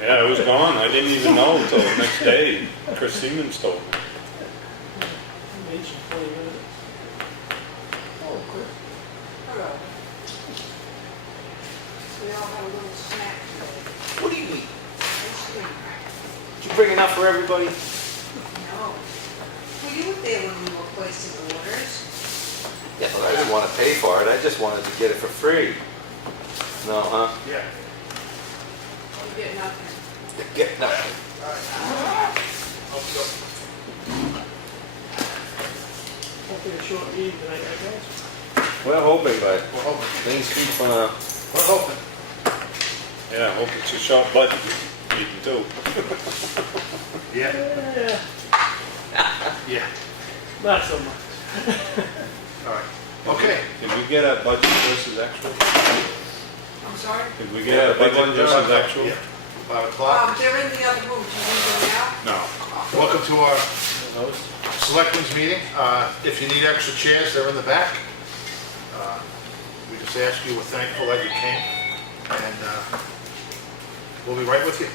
Yeah, it was gone. I didn't even know until the next day. Chris Siemens told me. Each 20 minutes. Oh, Chris. Hello. We all have a little snack today. What do you eat? Ice cream. Did you bring enough for everybody? No. Well, you were there when we were placing orders. Yeah, but I didn't want to pay for it. I just wanted to get it for free. No, huh? Yeah. You get nothing. Get nothing. Hopefully a short meeting tonight, I guess. We're hoping, but We're hoping. things keep, We're hoping. Yeah, I hope it's a short budget meeting too. Yeah. Yeah, Yeah. not so much. All right. Okay. Did we get a budget versus actual? I'm sorry? Did we get a budget versus actual? Yeah. 5 o'clock. They're in the other room. Do you need them now? No. Welcome to our Those? selectmen's meeting. If you need extra chairs, they're in the back. We just ask you, we're thankful that you came, and we'll be right with you.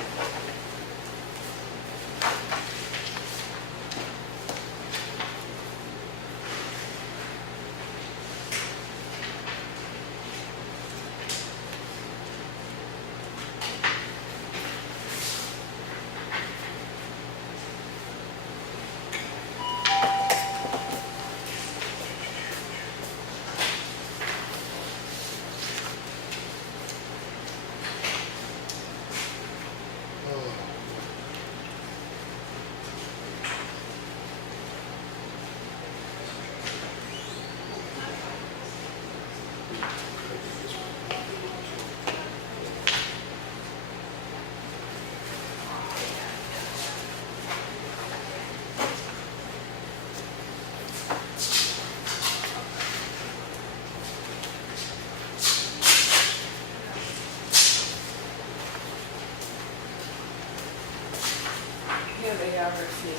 Here they are, if you.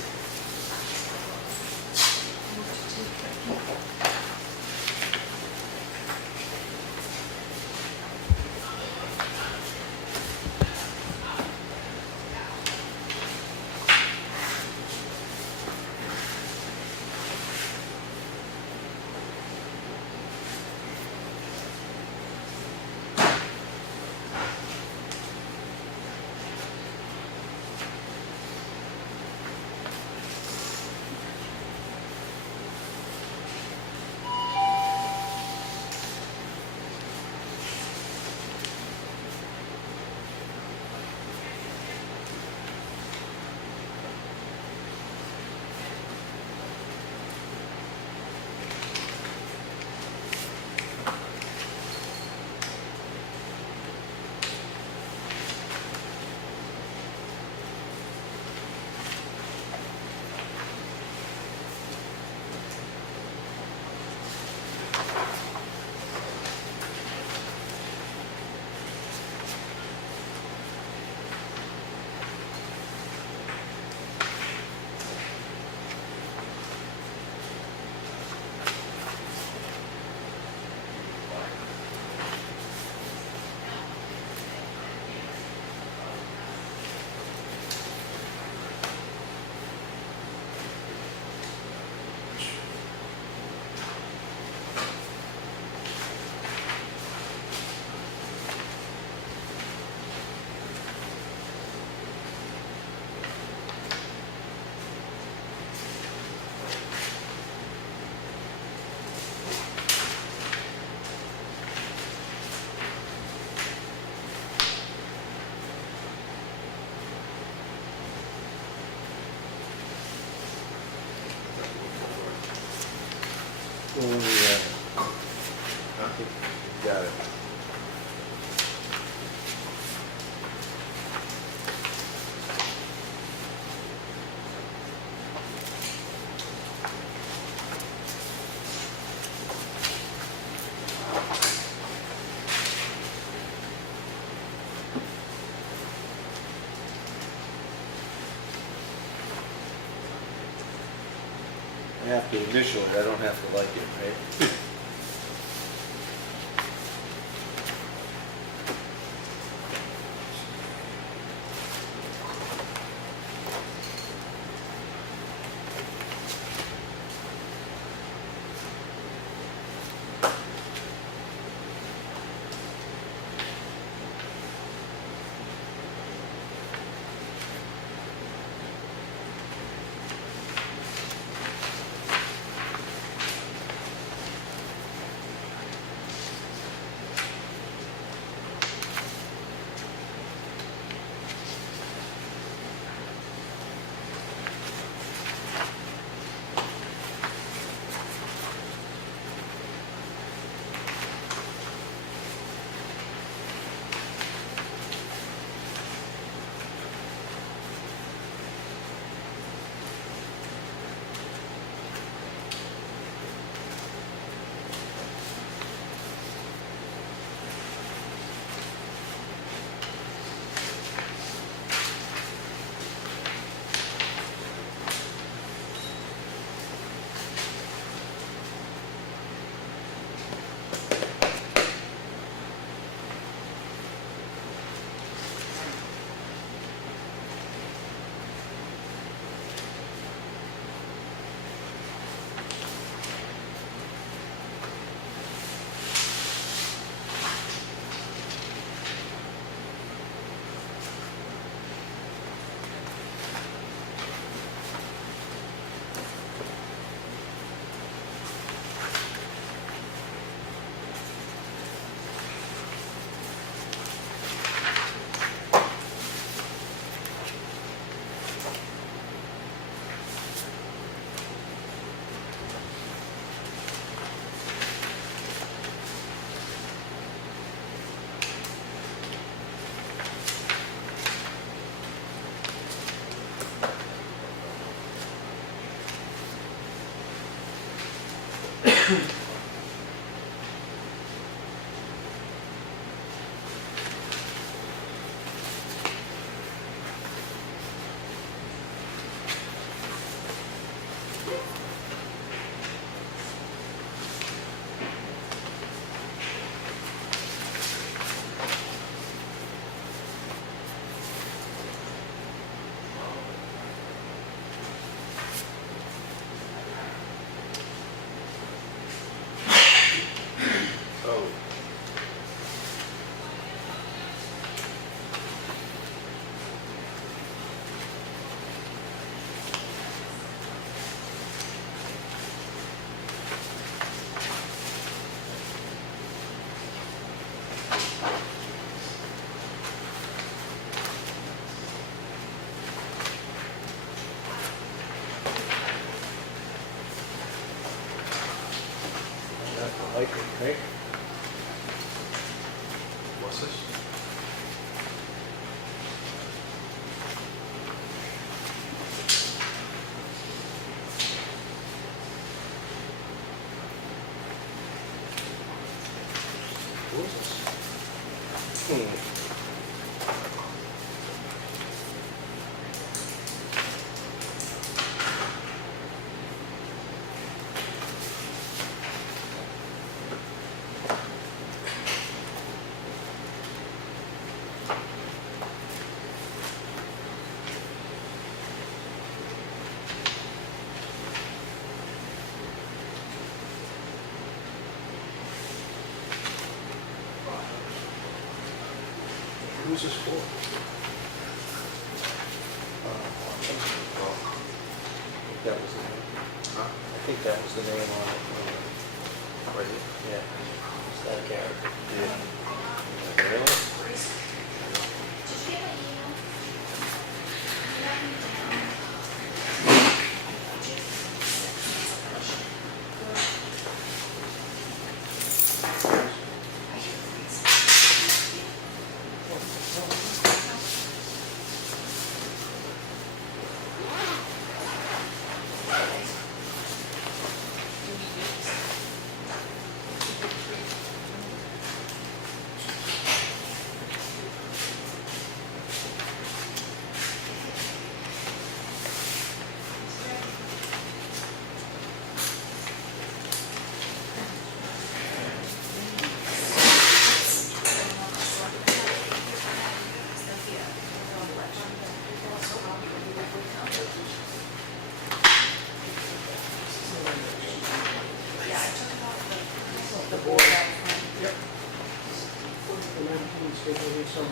Got it. I have to initial it, I don't have to like it, right? Right? What's this? Who is this? Who's this for? That was the name. Huh? I think that was the name on it. Right here? Yeah. It's that character. Yeah. Really? The board out front. Yep. And then please give me some.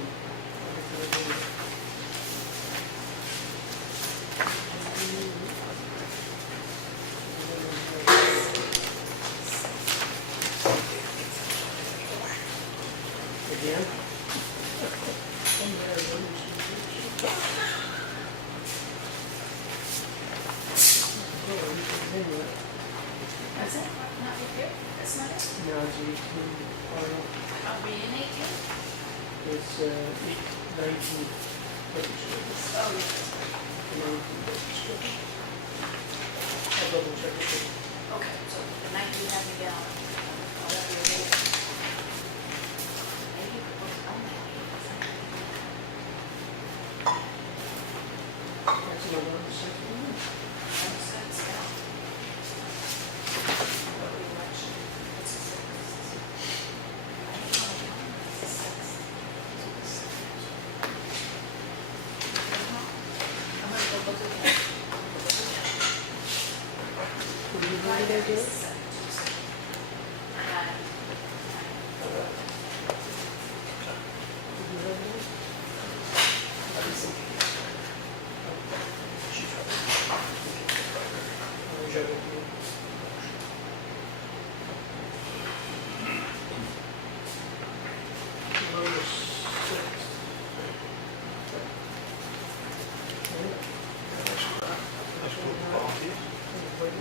Again? That's it? Not with you? That's not it? No, it's 18, final, I'll be in 18? it's 19 registrations. Oh, yes. 19 registrations. I'll double check it. Okay, so the night you have me down, I'll have you away. Maybe it was on that. That's another 16.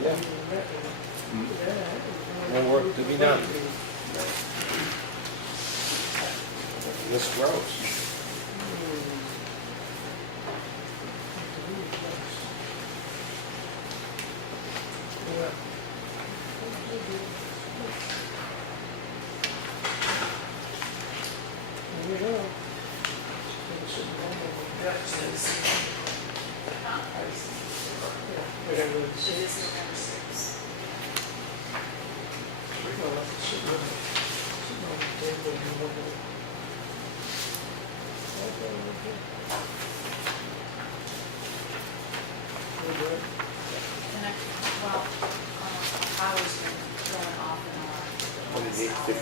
Yeah. More work to be done. This grows. Whatever It it's. is November 6th. Power's been going off and on. 2815,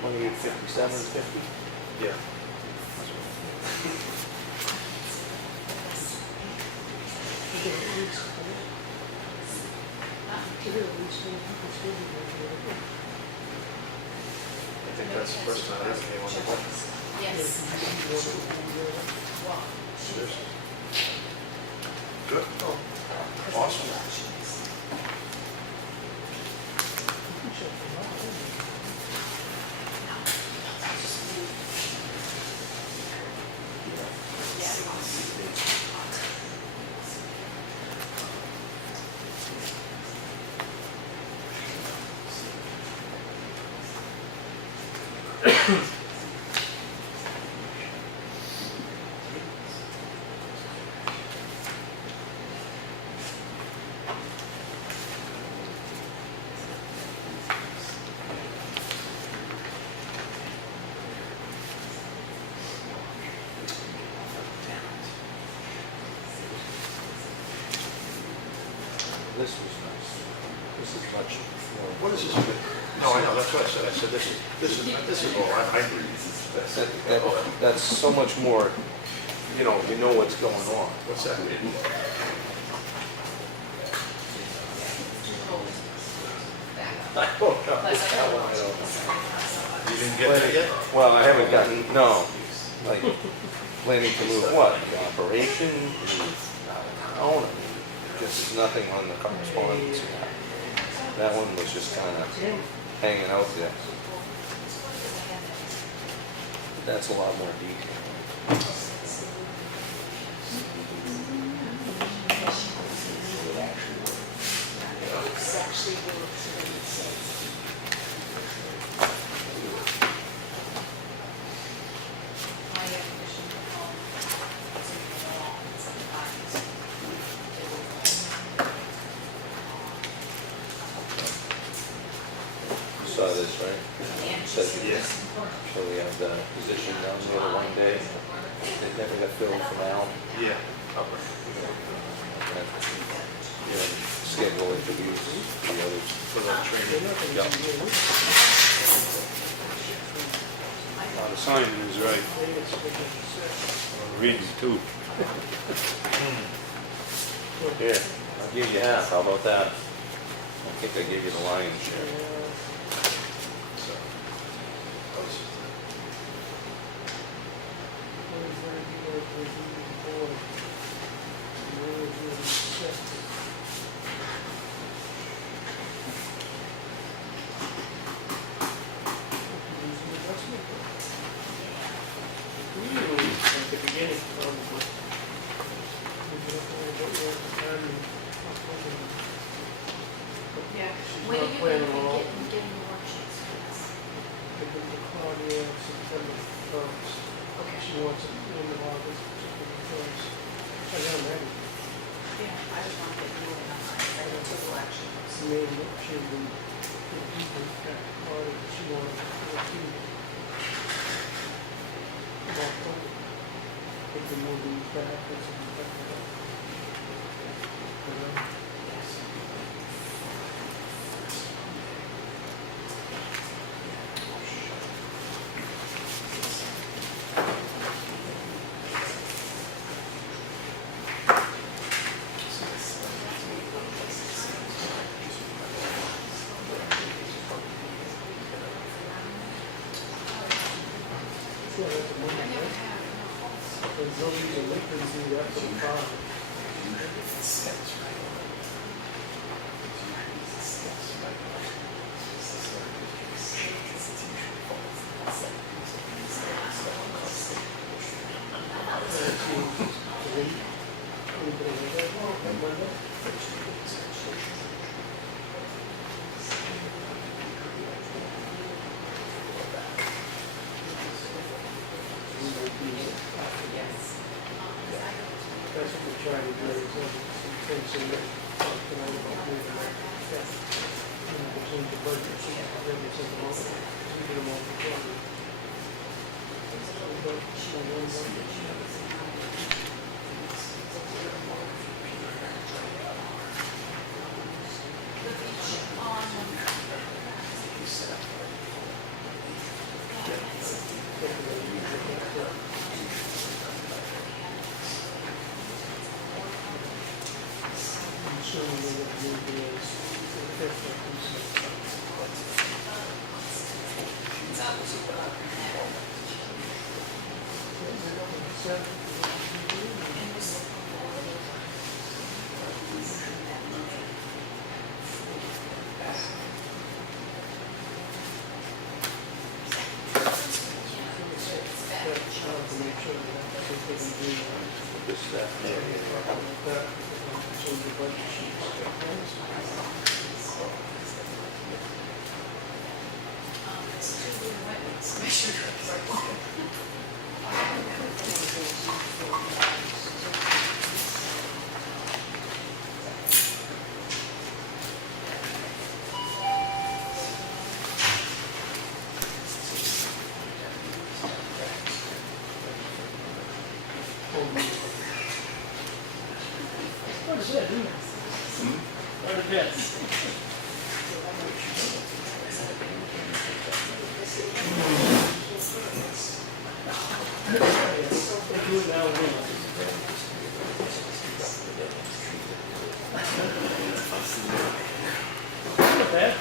2857, 50. Yeah. I think that's the first time I've ever made one of them. Yes. Wow. Cheers. Good. Oh, awesome. This was nice. This is much more. What is this? No, I know, that's what I said. I said, this is all I need. That's so much more, you know what's going on. What's that? I don't know. That one I don't know. You didn't get that yet? Well, I haven't gotten, no, like, planning to move what? The operation, move out of town, I mean, just nothing on the correspondence yet. That one was just kind of hanging out there. That's a lot more detail. You saw this, right? Says it. Yeah. So we have the position down there the one day. It never got filled from Al. Yeah. And schedule interviews for the others. For the training. Yeah. The signing is right. Reading too. Here, I'll give you half, how about that? I think I gave you the lion's share. At the beginning, probably. Yeah. She's When are not you planning gonna on all. be getting the worksheets for this? I give it to Claudia September 1st. Okay. She wants it in the August, September 1st. I got them ready. Yeah, I just want to get moving on mine, I got two elections. She made it, she had been, Claudia, she wanted to 14. October. They've been moving backwards and backwards. Yeah, that's a I movie, never right? have, no. There's no reason they couldn't do that for the car. That's what we're trying to do, is some things in there, about moving that. Between the budget, then we send them over, we get them all together. make sure that they can do that. This, Like that, so the budget What is that, isn't it? What is that? They do it now and then. Not bad.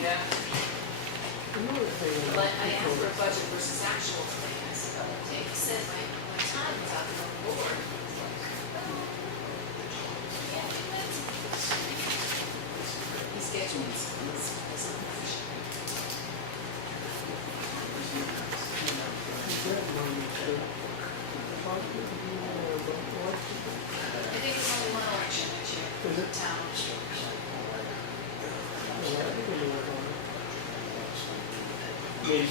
Yeah. But I asked for a budget versus actual today. I said, oh, Dave said my time was out on the board. He scheduled I think it's only one election next year for the town. Maybe.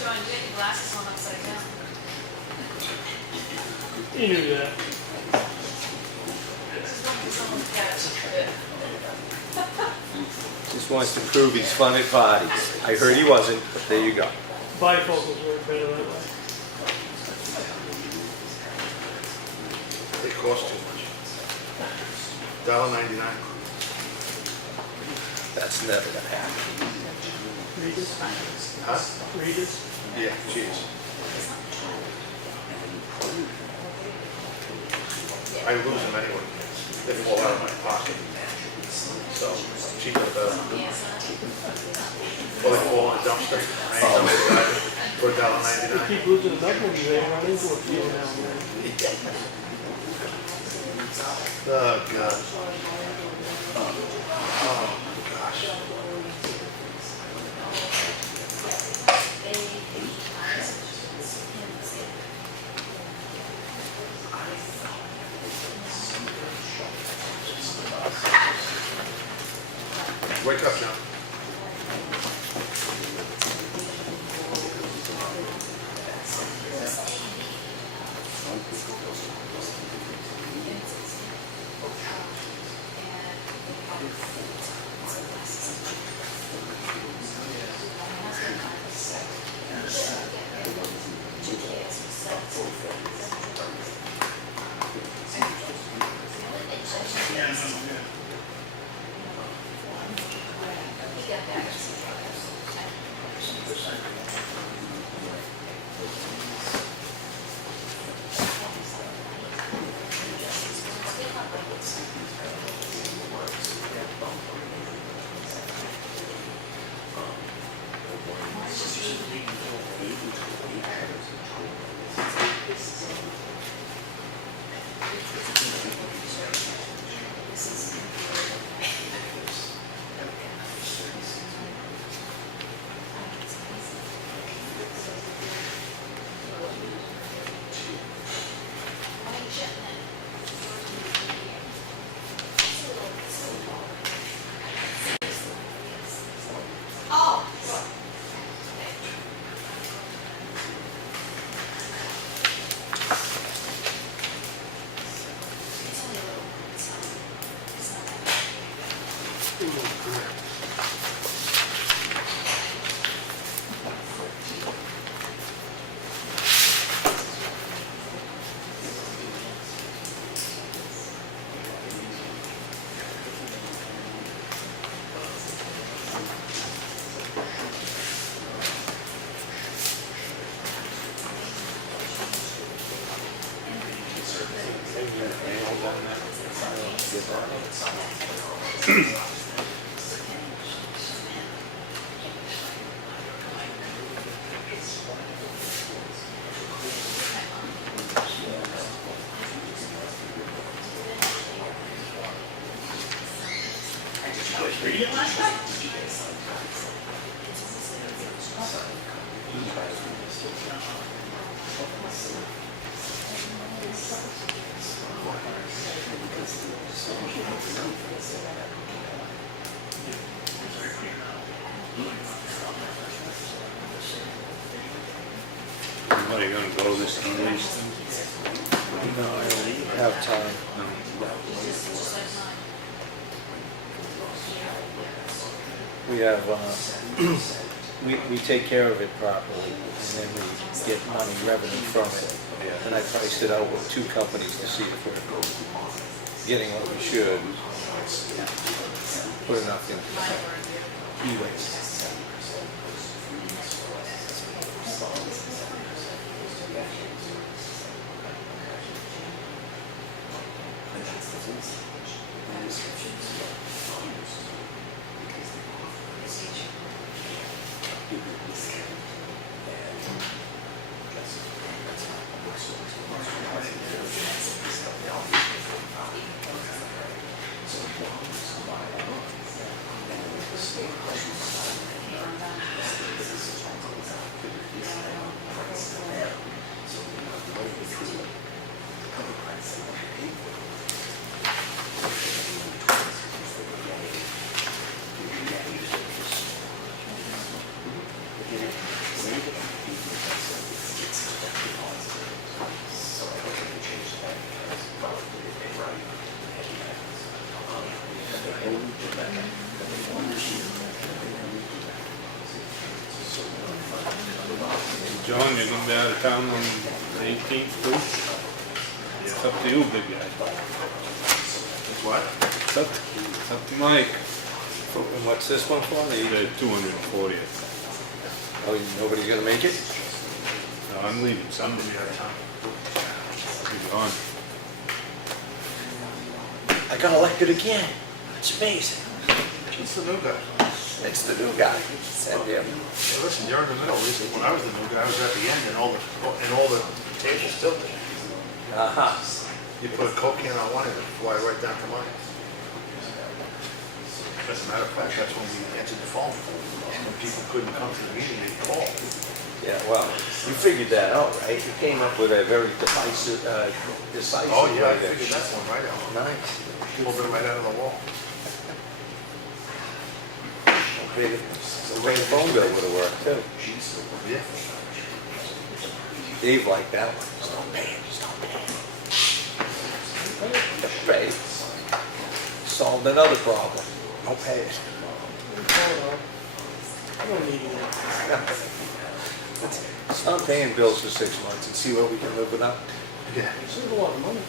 John, get your glasses on upside down. You knew that. Someone's cat. Just wants to prove he's fun at parties. I heard he wasn't, but there you go. Bifocals work better that way. They cost too much. $1.99. That's never gonna happen. Readers? Huh? Readers? Yeah, cheese. I lose them anyway. They fall out of my pocket. So, cheaper the better. Well, they fall in a dumpster. I ain't somebody got it for They $1.99. keep losing the ones, they run into a few now and then. Oh, God. Oh, gosh. Wake up, John. Oh, it's only a little, it's not that bad. What, are you gonna go this evening? No, I don't have time. We have, we take care of it properly, and then we get money, revenue from it. And I priced it out with 2 companies to see if we're getting what we should. Put enough in e-waste. John, you're gonna be out of town on the 18th too? It's up to you, big guy. What? It's up to Mike. And what's this one for? The 240th. Oh, nobody's gonna make it? No, I'm leaving Sunday. I'll be gone. I got elected again. It's amazing. What's the new guy? It's the new guy. Send him. Hey, listen, you're in the middle. When I was the new guy, I was at the end and all the tables tilted. Uh-huh. You put a Coke can on one and it fly right down to mine. As a matter of fact, that's when we answered the phone. When people couldn't come to the meeting, they called. Yeah, well, you figured that out, right? You came up with a very decisive Oh, yeah, I way to- figured that one right out. Nice. Pulled it right out of the wall. The phone bill would have worked too. Yeah. Dave liked that one. Just don't pay it, just don't pay it. Don't pay it. Solved another problem. Don't pay it. I don't need it. Stop paying bills for 6 months and see what we can live without. Yeah. This is a lot of money.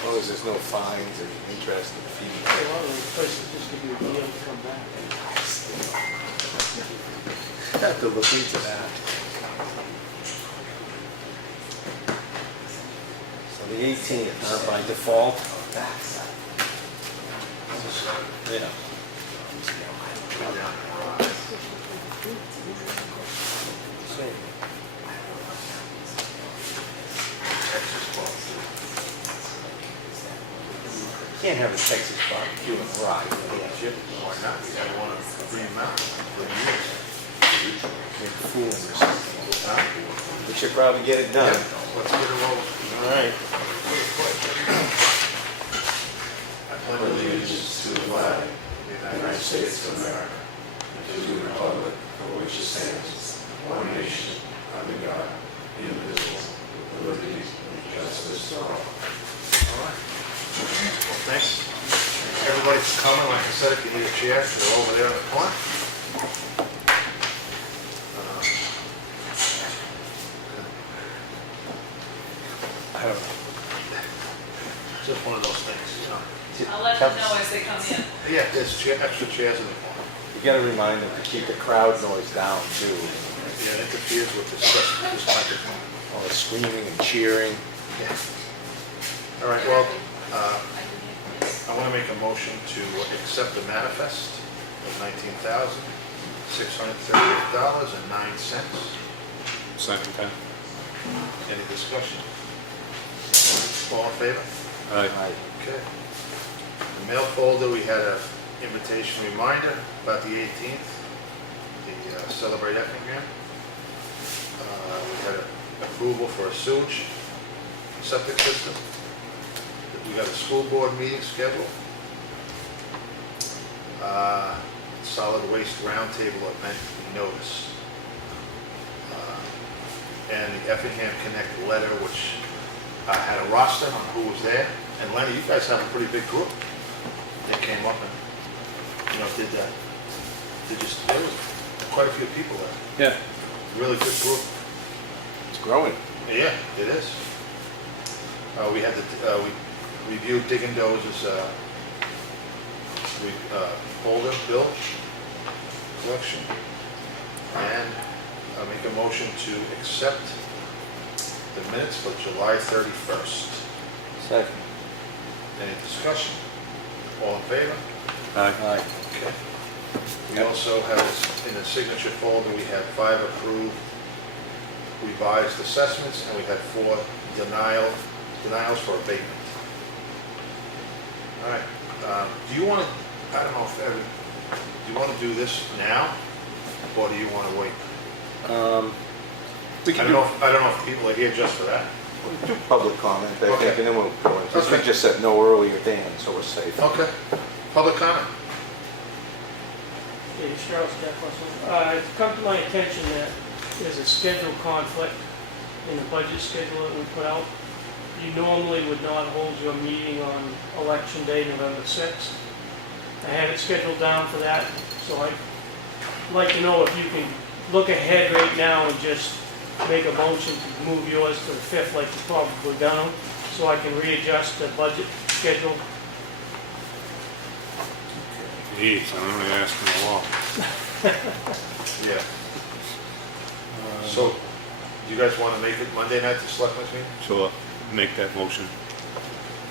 As long as there's no fines and interest and A fees. lot of those places just give you a deal to come back. Have to look into that. So the 18th, not by default. Yeah. So, can't have a Texas barbecue and rye. Chip, why not? We had one of Green Mountain for years. Make a fool of yourself. Huh? We should probably get it done. Let's get it rolling. All right. I pledge allegiance to the flag of the United States of America, and to the republic for which it stands, one nation, under God, indivisible, with liberty and justice for all. All right. Well, thanks. Everybody for coming. Like I said, if you need a chair, they're over there in the corner. I don't know. Just one of those things, you know. I'll let them know as they come in. Yeah, there's extra chairs in the corner. You gotta remind them to keep the crowd noise down too. Yeah, it interferes with this microphone. All the screaming and cheering. Yeah. All right, well, I want to make a motion to accept the manifest of $19,638.09. Second time. Any discussion? All in favor? Aye. Okay. The mail folder, we had an invitation reminder about the 18th, the Celebrate Effingham. We had approval for a sewage septic system. We got a school board meeting scheduled. Solid waste roundtable event we noticed. And the Effingham Connect letter, which had a roster on who was there. And Lenny, you guys have a pretty big group that came up and, did that. There was quite a few people there. Yeah. Really good group. It's growing. Yeah, it is. We had we reviewed Digging Doze's folder bill collection, and make a motion to accept the minutes for July 31st. Second. Any discussion? All in favor? Aye. Aye. Okay. We also have, in the signature folder, we had 5 approved revised assessments, and we had 4 denials for abatement. All right. Do you want to, I don't know if do you want to do this now, or do you want to wait? We I can don't know if people are here just for that. do public comment, I think, Okay. and then we'll go in. Since we Okay. just said no earlier than, so we're safe. Okay. Public comment? Okay, Cheryle, it's come to my attention that there's a schedule conflict in the budget schedule that we put out. You normally would not hold your meeting on election day, November 6th. I had it scheduled down for that, so I'd like to know if you can look ahead right now and just make a motion to move yours to the 5th like you probably done, so I can readjust the budget schedule. Geez, I'm only asking a lot. Yeah. So, do you guys want to make it Monday night, the selectmen's meeting? So make that motion.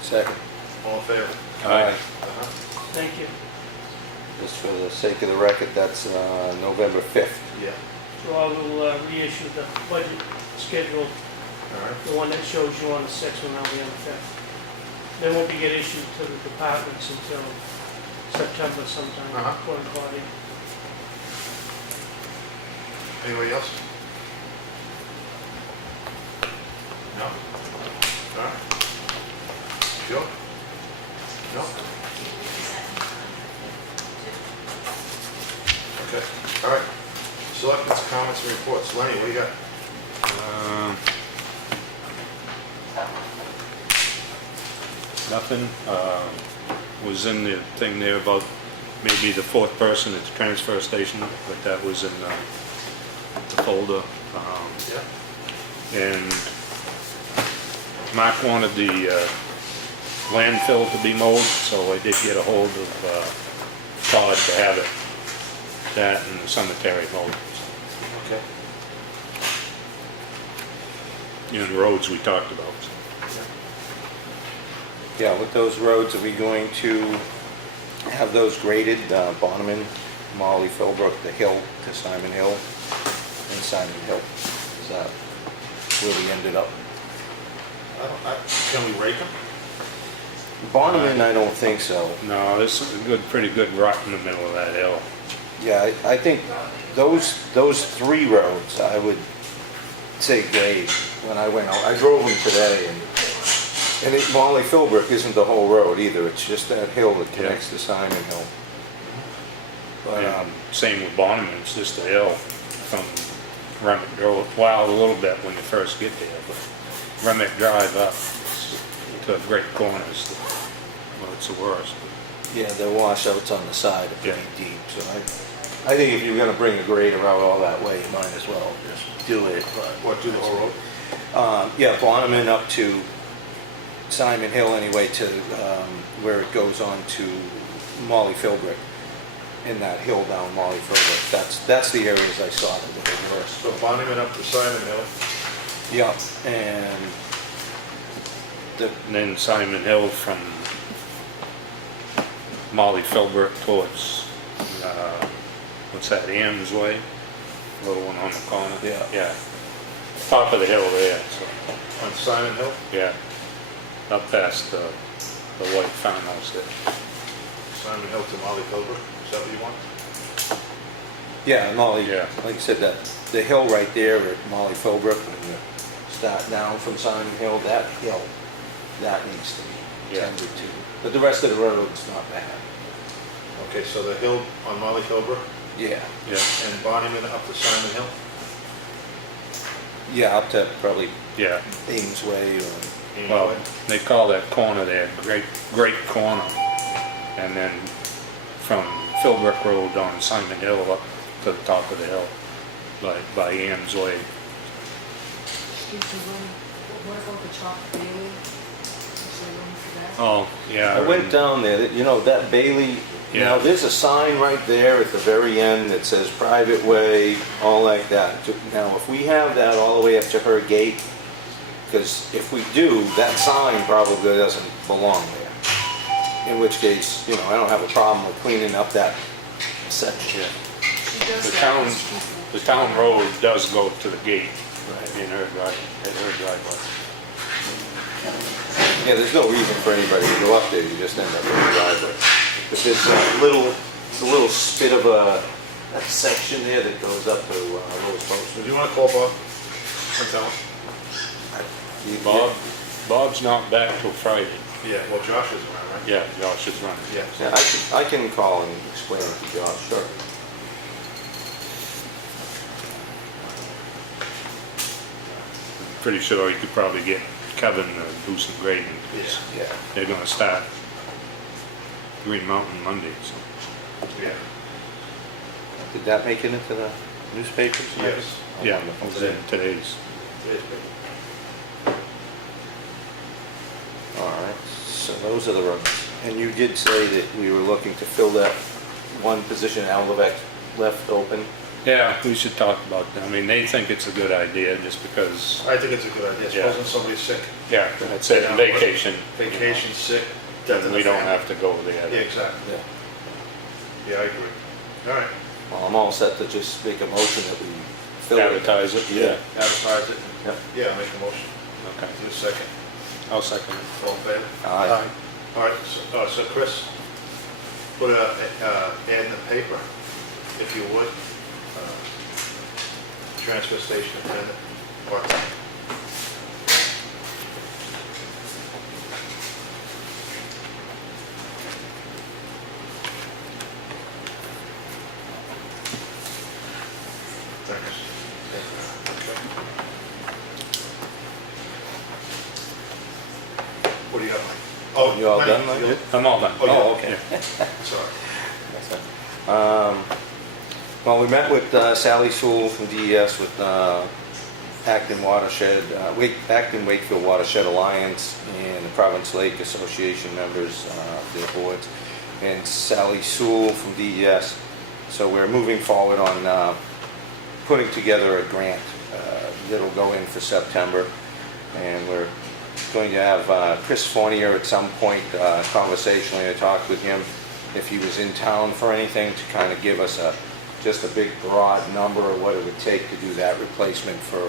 Second. All in favor? Aye. Uh-huh. Thank you. Just for the sake of the record, that's November 5th. Yeah. So I will reissue the budget schedule, All right. the one that shows you on the 6th, and I'll be on the 5th. Then won't be get issued to the departments until September sometime, Uh-huh. according to Claudia. Anybody else? No? All right. Joe? No? Okay. All right. Selectmen's comments and reports. Lenny, what do you got? Nothing. Was in the thing there about maybe the 4th person at the transfer station, but that was in the folder. Yeah. And Mark wanted the landfill to be mowed, so I did get a hold of Todd to have it, that and the cemetery mowed. Okay. You know, the roads we talked about. Yeah, with those roads, are we going to have those graded, Bonneman, Molly, Philbrook, the hill to Simon Hill, and Simon Hill? Is that where we ended up? Can we rake them? Bonneman, I don't think so. No, this is a good, pretty good rut in the middle of that hill. Yeah, I think those three roads, I would say grade when I went out. I drove them today, and Molly Philbrook isn't the whole road either. It's just that hill that connects to Simon Hill. But, And same with Bonham, it's just a hill from Remick Road. Well, a little bit when you first get there, but Remick Drive up to Great Corners, well, it's the worst. yeah, the washouts on the side are pretty Yeah. deep, so I think if you're gonna bring a grader out all that way, you might as well just do it, but. What, do the whole road? Yeah, Bonneman up to Simon Hill anyway, to where it goes on to Molly Philbrook, in that hill down Molly Philbrook. That's the areas I saw that were the worst. So Bonneman up to Simon Hill. Yeah, and And then Simon Hill from Molly Philbrook towards, what's that, Ann's Way? Little one on the corner? Yeah. Yeah. Top of the hill there, so, On Simon Hill? yeah. Up past the white farmhouse there. Simon Hill to Molly Philbrook, is that what you want? yeah, Molly, Yeah. like I said, the hill right there at Molly Philbrook, when you start down from Simon Hill, that hill, that needs to be Yeah. tended to. But the rest of the road's not bad. Okay, so the hill on Molly Philbrook Yeah, Yeah, and Bonneman up to Simon Hill? yeah, up to probably yeah. Ames Way or, Well, they call that corner there Great Corner. And then from Philbrook Road on Simon Hill up to the top of the hill, by Ann's Way. Excuse me, what about the chalk Bailey? Is there room for that? Oh, yeah. I went down there, you know, that Bailey, you know, Yeah. there's a sign right there at the very end that says private way, all like that. Now, if we have that all the way up to her gate, because if we do, that sign probably doesn't belong there. In which case, you know, I don't have a problem with cleaning up that section. She does The that town, as people. the town road does go to the gate Right. in her driveway. Yeah, there's no reason for anybody to go up there, you just end up in the driveway. If it's a little spit of that section there that goes up to Rose So Post. do you want to call Bob and tell him? Bob's not back till Friday. Yeah, well, Josh is around, right? Yeah, Josh is running. Yeah. Yeah, I can call and explain it to Josh, sure. Pretty sure you could probably get Kevin to do some grading. 'Cause Yeah. they're gonna start Green Mountain Monday, so. Yeah. Did that make it into the newspapers? Yes. Yeah, Wonderful. it's in today's. All right, so those are the roads. And you did say that we were looking to fill that one position Al Levesque left open. Yeah, we should talk about that. I mean, they think it's a good idea just because, I think it's a good idea, Yeah. supposing somebody's sick, yeah, that's it, vacation. vacation, sick, death in the We don't family. have to go there. Yeah, exactly. Yeah. Yeah, I agree. All right, Well, I'm all set to just make a motion that we fill it. Advertise it, yeah. advertise it. Yep. Yeah, make a motion. Okay, Do a second. I'll second it. All in favor? Aye. All right, so Chris, put a ad in the paper, if you would. Transfer station attendant, part-time. Thanks. What do you got, Mike? Oh, You all done, Mike? you- I'm all done. Oh, yeah. Oh, okay. Sorry. Well, we met with Sally Sewell from DES with Acton Watershed, Acton Wakefield Watershed Alliance and the Province Lake Association members, their boards, and Sally Sewell from DES. So we're moving forward on putting together a grant that'll go in for September. And we're going to have Chris Fournier at some point, conversationally, I talked with him if he was in town for anything to kind of give us just a big broad number of what it would take to do that replacement for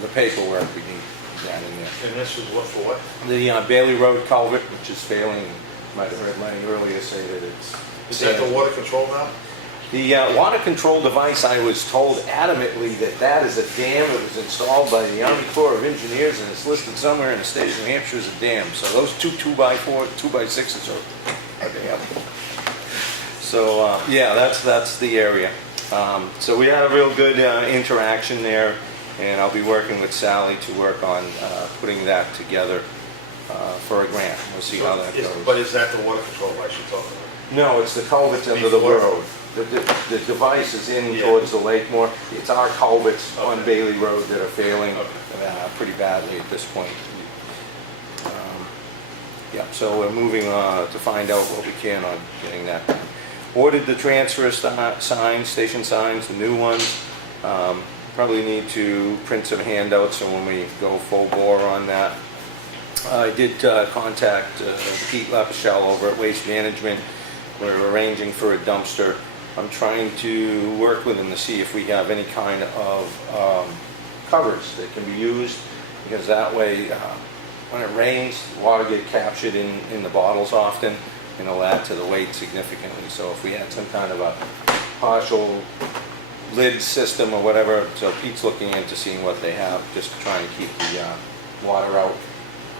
the paperwork we need. that in there. And this is what, for what? The Bailey Road culvert, which is failing, you might have heard Lenny earlier say that it's... Is that the water control now? The water control device, I was told adamantly that that is a dam that was installed by the Army Corps of Engineers, and it's listed somewhere in the state of New Hampshire as a dam. So those 2x4, 2x6s are a dam. So, yeah, that's the area. So we had a real good interaction there, and I'll be working with Sally to work on putting that together for a grant. We'll see how that goes. But is that the water control device you're talking about? No, it's the culverts under the Before? road. The device is in Yeah. towards the lake more. It's our culverts on Okay. Bailey Road that are failing Okay. pretty badly at this point. Yeah, so we're moving to find out what we can on getting that done. Ordered the transfer signs, station signs, the new ones. Probably need to print some handouts so when we go full bore on that. I did contact Pete Lapachelle over at Waste Management. We're arranging for a dumpster. I'm trying to work with him to see if we have any kind of covers that can be used, because that way, when it rains, water get captured in the bottles often, and it'll add to the weight significantly. So if we had some kind of a partial lid system or whatever, so Pete's looking into seeing what they have, just trying to keep the water out,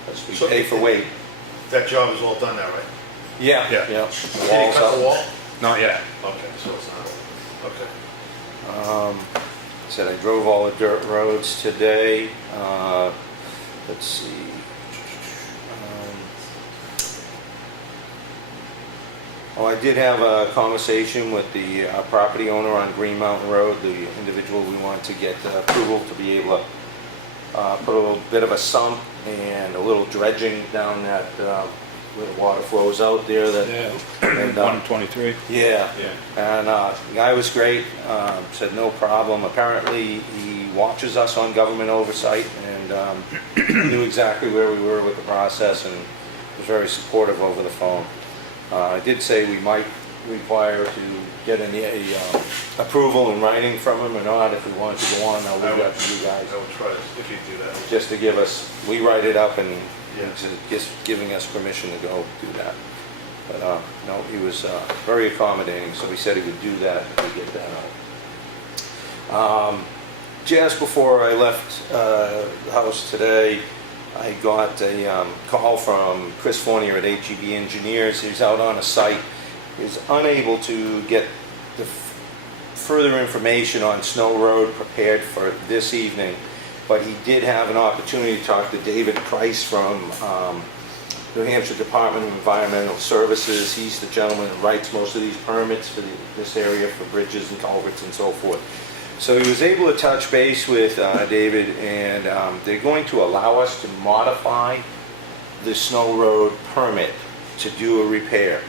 because we So pay for weight. That job is all done now, right? Yeah, Yeah. yeah. The Can you wall's cut up. the wall? Not yet. Okay, so it's not, okay. Said I drove all the dirt roads today. Let's see. I did have a conversation with the property owner on Green Mountain Road, the individual we want to get approval to be able to put a little bit of a sump and a little dredging down that where the water flows out there. That and, 123. yeah. Yeah. And the guy was great, said no problem. Apparently, he watches us on Government Oversight and knew exactly where we were with the process and was very supportive over the phone. I did say we might require to get a approval in writing from him or not if we wanted to go on. Now, we've got you guys. I would try to, if you do that. Just to give us, we write it up and Yeah. just giving us permission to go do that. But no, he was very accommodating, so he said he would do that if we get that out. Just before I left the house today, I got a call from Chris Fournier at HEB Engineers. He's out on a site. He's unable to get the further information on Snow Road prepared for this evening, but he did have an opportunity to talk to David Price from New Hampshire Department of Environmental Services. He's the gentleman that writes most of these permits for this area for bridges and culverts and so forth. So he was able to touch base with David, and they're going to allow us to modify the Snow Road permit to do a repair.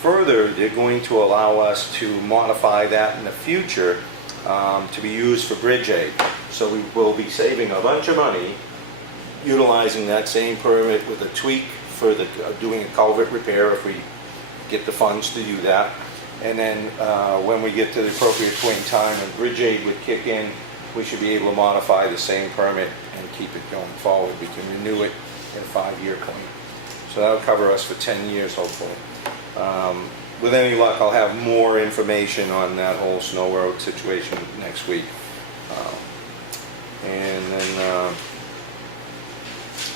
Further, they're going to allow us to modify that in the future to be used for bridge aid. So we will be saving a bunch of money utilizing that same permit with a tweak for doing a culvert repair if we get the funds to do that. And then when we get to the appropriate point in time when bridge aid would kick in, we should be able to modify the same permit and keep it going forward. We can renew it at a 5-year point. So that'll cover us for 10 years, hopefully. With any luck, I'll have more information on that whole Snow Road situation next week. And then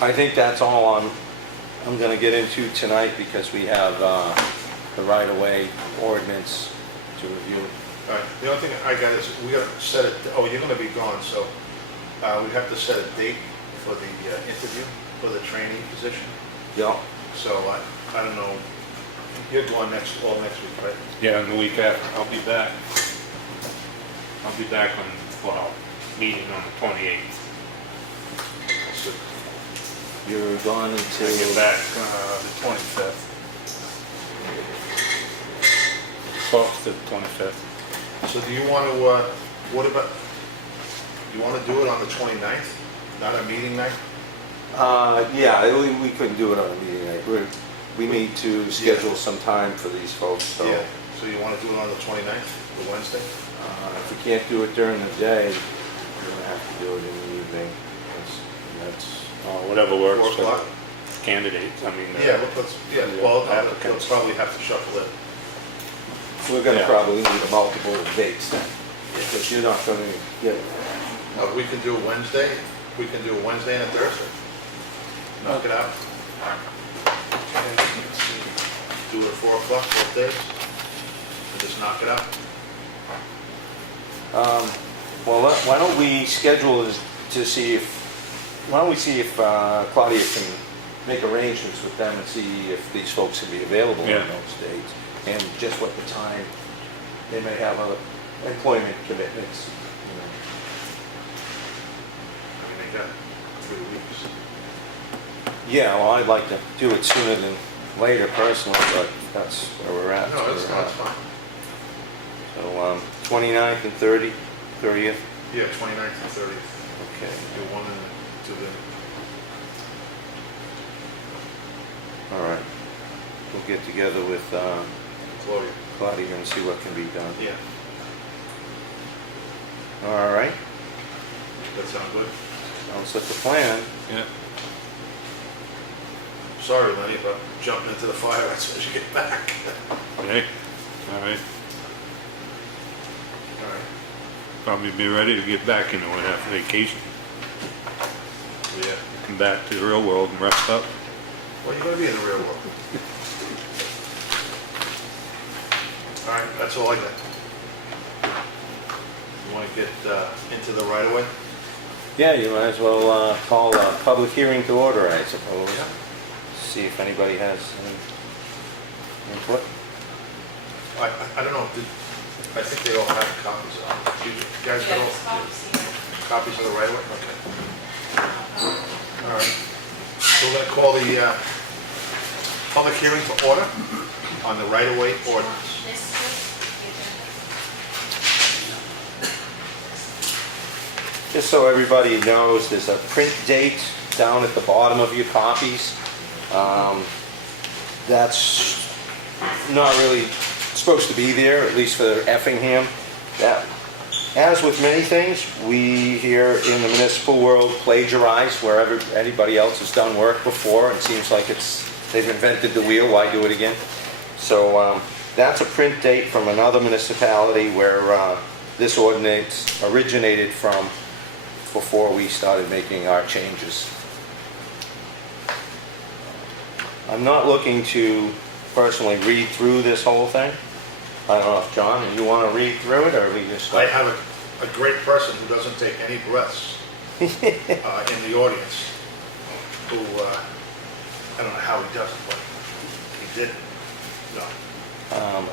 I think that's all I'm going to get into tonight, because we have the right-of-way ordinance to review. All right, the only thing I got is, we got to set it, oh, you're going to be gone, so we have to set a date for the interview for the trainee position. Yeah. So I don't know, you're going next week, right? Yeah, and the week after, I'll be back. I'll be back on, meeting on the 28th. So You're gone I until... get back the 25th. 12th to the 25th. So do you want to, what about, you want to do it on the 29th, not a meeting night? Yeah, we couldn't do it on a meeting night. We need to schedule some time for these folks, so Yeah, so you want to do it on the 29th, the Wednesday? if we can't do it during the day, we're going to have to do it in the evening. It's, that's, whatever works 4 for o'clock? the candidates, I mean. Well, they'll Applicants. probably have to shuffle in. We're gonna Yeah. probably need multiple dates then, because you're not gonna get, We can do Wednesday, we can do a Wednesday and a Thursday. Knock it out. Do it at 4 o'clock both days, and just knock it out. well, why don't we schedule this to see if, why don't we see if Claudia can make arrangements with them and see if these folks can be available Yeah. on those dates, and just what the time, they may have other employment commitments, you know. I mean, they got 3 weeks. Yeah, well, I'd like to do it sooner than later personally, but that's where we're at. No, that's fine. So, 29th and 30th, Yeah, 29th and 30th. okay. Do one and do the, All right. We'll get together with Claudia. Claudia and see what can be done. Yeah, All right, that sound good? sounds like the plan. Yeah, Sorry, Lenny, but jumping into the fire as soon as you get back. okay, all right. All right. Probably be ready to get back into it after vacation. Yeah. Come back to the real world and rest up. Well, you're gonna be in the real world. All right, that's all I got. You wanna get into the right of way? Yeah, you might as well call a public hearing to order, I suppose. See if anybody has any input. I don't know, I think they all have copies of it. You guys got Yeah, all it's obviously, copies of the right of way? Okay. All right. So we're gonna call the public hearing to order on the right of way ordinance. Just so everybody knows, there's a print date down at the bottom of your copies. That's not really supposed to be there, at least for Effingham. That, as with many things, we here in the municipal world plagiarize wherever anybody else has done work before. It seems like they've invented the wheel, why do it again? So that's a print date from another municipality where this ordinance originated from before we started making our changes. I'm not looking to personally read through this whole thing. I don't know if John, you want to read through it, or we just... I have a great person who doesn't take any breaths in the audience, who, I don't know how he does it, but he did it. No.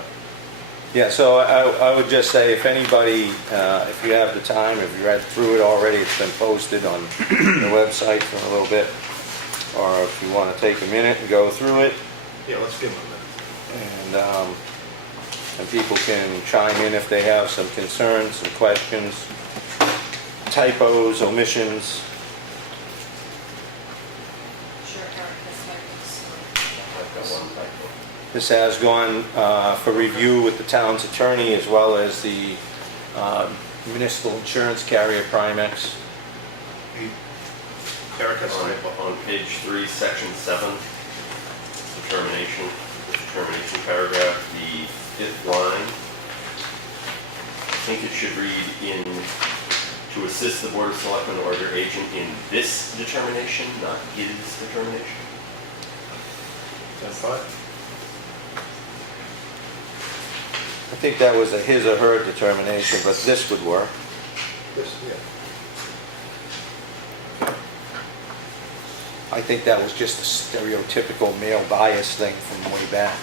Yeah, so I would just say, if anybody, if you have the time, if you read through it already, it's been posted on the website for a little bit, or if you want to take a minute and go through it, Yeah, let's give him a minute. and people can chime in if they have some concerns, some questions, typos, omissions. sure, Eric, that's my I've got one typo. This has gone for review with the town's attorney, as well as the municipal insurance carrier, Primex. Eric has a typo. On page 3, section 7, determination, the determination paragraph, the 5th line. I think it should read in, to assist the Board of Selectmen or their agent in this determination, not his determination. That's fine. I think that was a his or her determination, but this would work. This, yeah. I think that was just a stereotypical male bias thing from way back.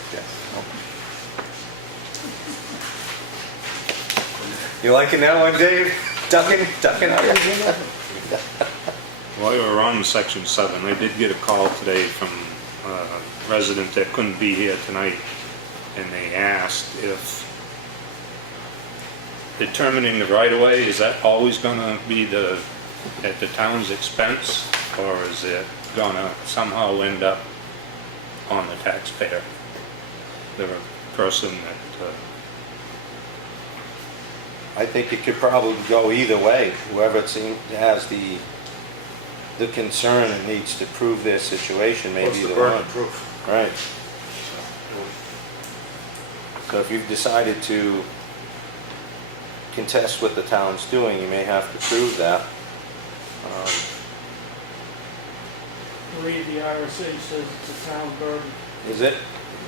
You liking that one, Dave? Ducking out here? While you were on section 7, I did get a call today from a resident that couldn't be here tonight, and they asked if determining the right-of-way, is that always gonna be at the town's expense, or is it gonna somehow end up on the taxpayer? The person that, I think it could probably go either way. Whoever has the the concern and needs to prove their situation, maybe What's the the burden one. of proof? Right. So if you've decided to contest what the town's doing, you may have to prove that. I believe the RSA says it's a town burden. Is it?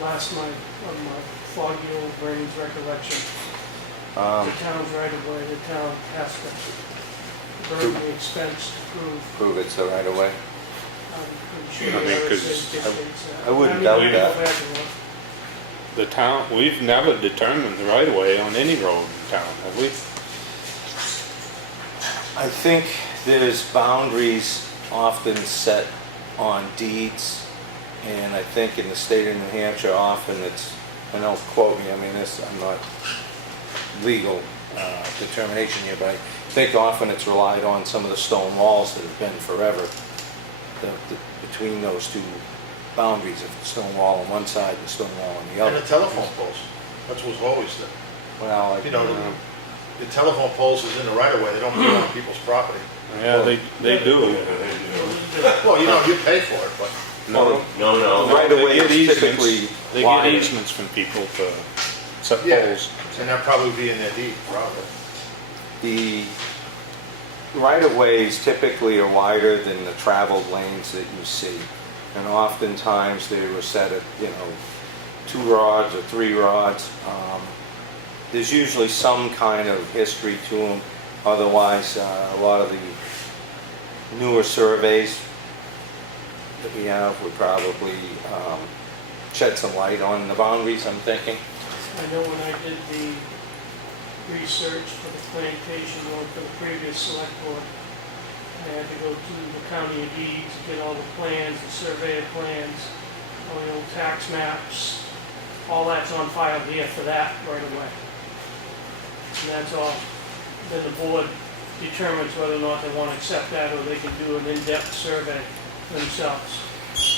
Last night, on my foggy old brain's recollection, the town's right of way, the town has to burden the expense to prove. Prove it's the right of way? I'm sure I the mean, 'cause RSA dictates that. I wouldn't mean, doubt I can that. go back and look. The town, we've never determined the right of way on any road in town, have we? I think there's boundaries often set on deeds, and I think in the state of New Hampshire, often it's, and don't quote me, I mean, this, I'm not legal determination here, but I think often it's relied on some of the stone walls that have been forever, between those two boundaries, of the stone wall on one side, the stone wall on the And other. the telephone poles, that's what's always there. Well, You know, the telephone poles is in the right of way, they don't go on people's property. Yeah, they do. Well, you know, you pay for it, but No, No, right of they way get is easements. typically They get wider. easements from people to set yeah, poles. and that'd probably be in their deed, probably. The right-of-ways typically are wider than the traveled lanes that you see. And oftentimes they were set at, 2 rods or 3 rods. There's usually some kind of history to them. Otherwise, a lot of the newer surveys that we have would probably shed some light on the boundaries, I'm thinking. I know when I did the research for the plantation road for the previous select board, I had to go to the county of deeds, get all the plans, the surveyor plans, all the old tax maps, all that's on file here for that right away. And that's all, then the board determines whether or not they want to accept that, or they can do an in-depth survey themselves.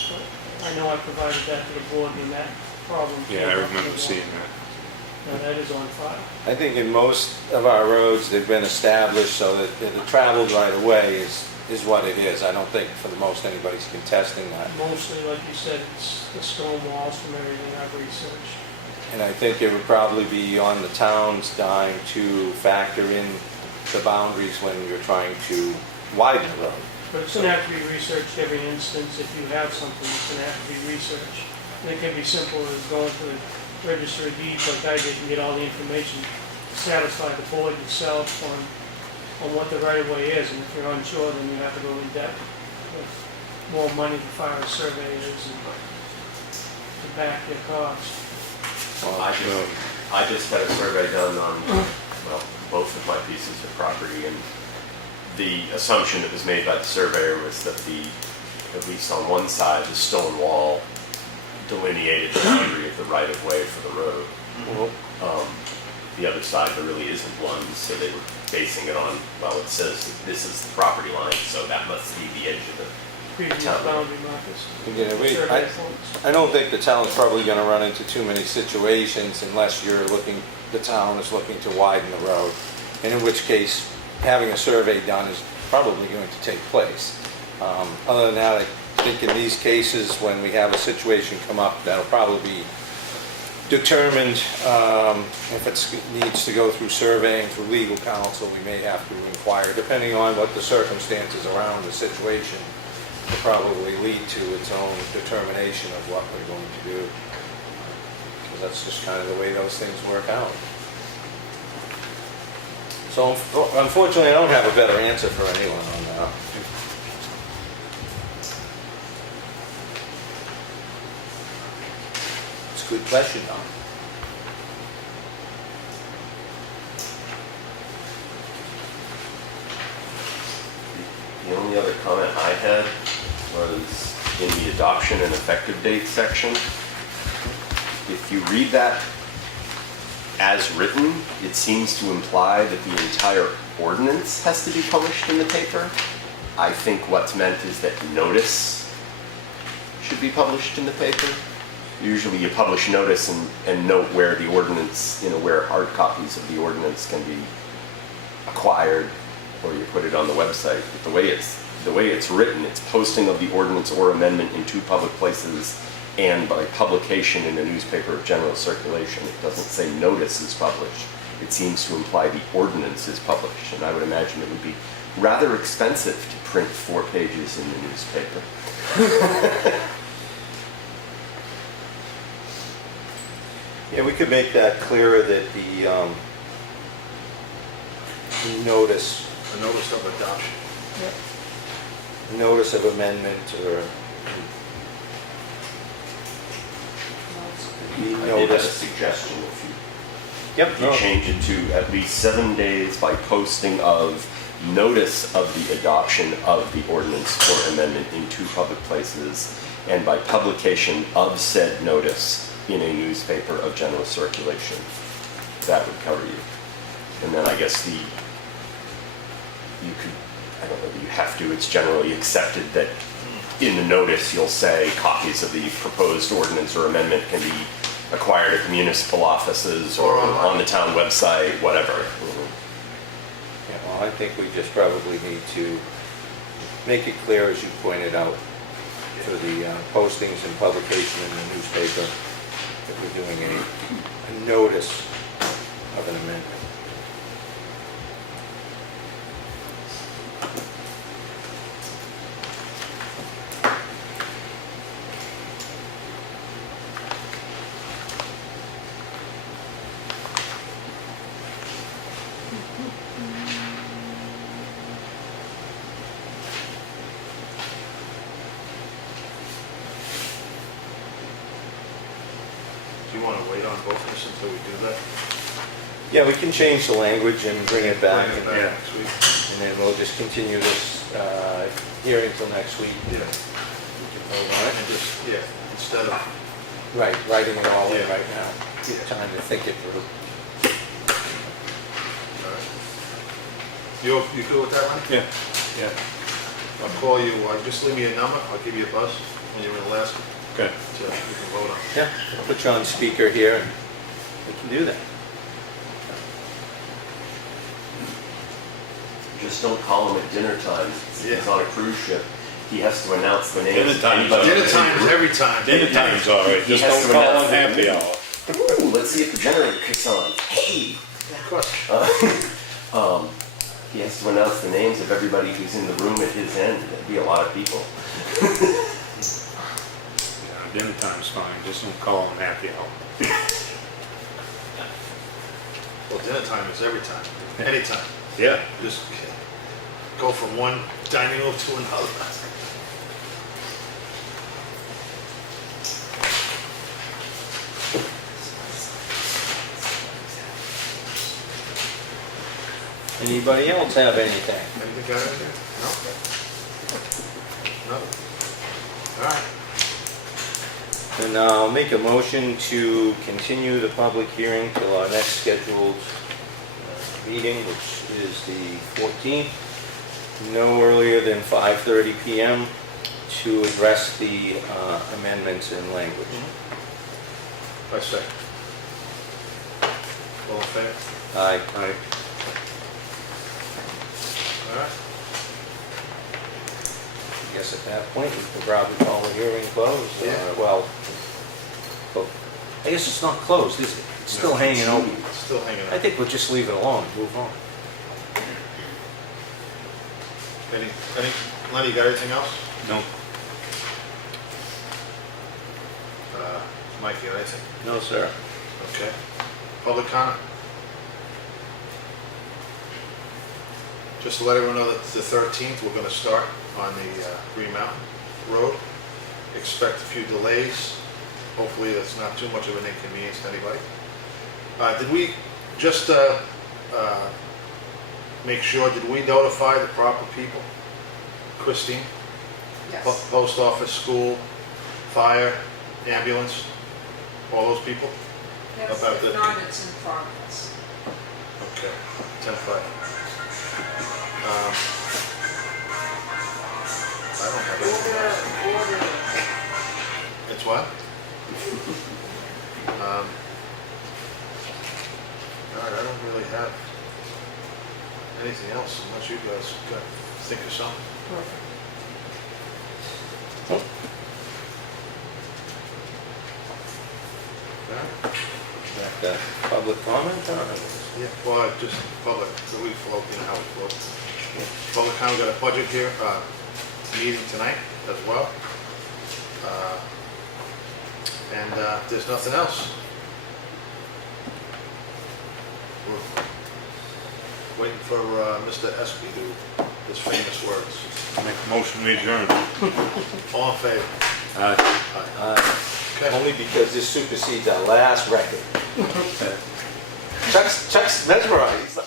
But I know I provided that to the board when that problem came Yeah, I up. remember seeing that. Now, that is on file. I think in most of our roads, they've been established so that the traveled right-of-way is what it is. I don't think for the most anybody's contesting that. Mostly, like you said, it's the stone walls from everything I've researched. And I think it would probably be on the town's dime to factor in the boundaries when you're trying to widen the road. But it's gonna have to be researched every instance. If you have something, it's gonna have to be researched. And it can be simple as going to the register of deeds like I did and get all the information, satisfy the board yourself on what the right of way is. And if you're unsure, then you have to go in depth with more money to fire surveyors and to back your costs. I just had a survey done on, well, both of my pieces of property, and the assumption that was made by the surveyor was that at least on one side, the stone wall delineated the boundary of the right-of-way for the road. The other side, there really isn't one, so they were basing it on, well, it says that this is the property line, so that must be the edge of the Previous town. boundary markers. Again, Survey forms. I don't think the town's probably gonna run into too many situations unless the town is looking to widen the road. And in which case, having a survey done is probably going to take place. Other than that, I think in these cases, when we have a situation come up, that'll probably be determined. If it needs to go through surveying, through legal counsel, we may have to inquire, depending on what the circumstances around the situation will probably lead to its own determination of what we're going to do. Because that's just kind of the way those things work out. So unfortunately, I don't have a better answer for anyone on that. It's a good question, Don. The only other comment I had was in the adoption and effective date section. If you read that as written, it seems to imply that the entire ordinance has to be published in the paper. I think what's meant is that notice should be published in the paper. Usually you publish notice and note where the ordinance, where hard copies of the ordinance can be acquired, or you put it on the website. But the way it's the way it's written, it's posting of the ordinance or amendment in 2 public places and by publication in a newspaper of general circulation. It doesn't say notice is published. It seems to imply the ordinance is published, and I would imagine it would be rather expensive to print 4 pages in the newspaper. Yeah, we could make that clearer that the notice, A notice of adoption. notice of amendment or the I did have a notice. suggestion if you Yep. If you change it to at least 7 days by posting of notice of the adoption of the ordinance or amendment in 2 public places and by publication of said notice in a newspaper of general circulation. That would cover you. And then I guess you could, I don't know that you have to, it's generally accepted that in the notice you'll say copies of the proposed ordinance or amendment can be acquired at the municipal offices or on the town website, whatever. Yeah, well, I think we just probably need to make it clear, as you pointed out, for the postings and publication in the newspaper, that we're doing a notice of an amendment. Do you want to wait on both of us until we do that? Yeah, we can change the language and bring it back, Bring it and back next week? then we'll just continue this hearing till next week. Yeah. We can vote on it. And just, yeah, instead of, Right, writing it all in Yeah. right now. Get time to think it through. all right. You good with that, Lenny? Yeah, yeah, I'll call you, just leave me a number, I'll give you a buzz when you're in Alaska, okay. so we can vote on it. Yeah, I'll put you on speaker here, and we can do that. Just don't call him at dinner time. He's Yeah. on a cruise ship. He has to announce the names. Dinner of time's anybody- Dinner time is every time. Dinner time's all right, He just has don't to call announce it the- happy hour. Ooh, let's see if the generator kicks on. Hey! Of course. He has to announce the names of everybody who's in the room at his end. That'd be a lot of people. Yeah, dinner time's fine, just don't call them happy hour. Well, dinner time is every time, anytime. Yeah. Just go from one dining room to another. Anybody else have anything? Anything got in there? No? No? All right. And I'll make a motion to continue the public hearing till our next scheduled meeting, which is the 14th, no earlier than 5:30 PM, to address the amendments in language. I second. All in favor? Aye. Aye. All right. I guess at that point, we could probably call the hearing closed. Yeah. Well, I guess it's not closed, is it? It's still hanging open. Still hanging I out. think we'll just leave it alone, move on. Lenny, you got anything else? No, Mike, you got anything? No, sir. Okay. Public comment? Just to let everyone know that the 13th, we're gonna start on the Green Mountain Road. Expect a few delays. Hopefully, that's not too much of an inconvenience to anybody. Did we just make sure, did we notify the proper people? Christine? Yes. Post office, school, fire, ambulance, all those people? Yes, about the- if not, it's in progress. Okay, 10-5. I don't have anything else. Order. It's what? All right, I don't really have anything else unless you guys think of something. Perfect. public comment on it? Yeah, well, just public, so we float, you know how we float. Public comment, got a budget here, meeting tonight as well. And if there's nothing else, we're waiting for Mr. Espie to his famous words. Make a motion, we adjourn. All in favor? Aye. Okay. Only because this supersedes our last record. Chuck's mesmerized.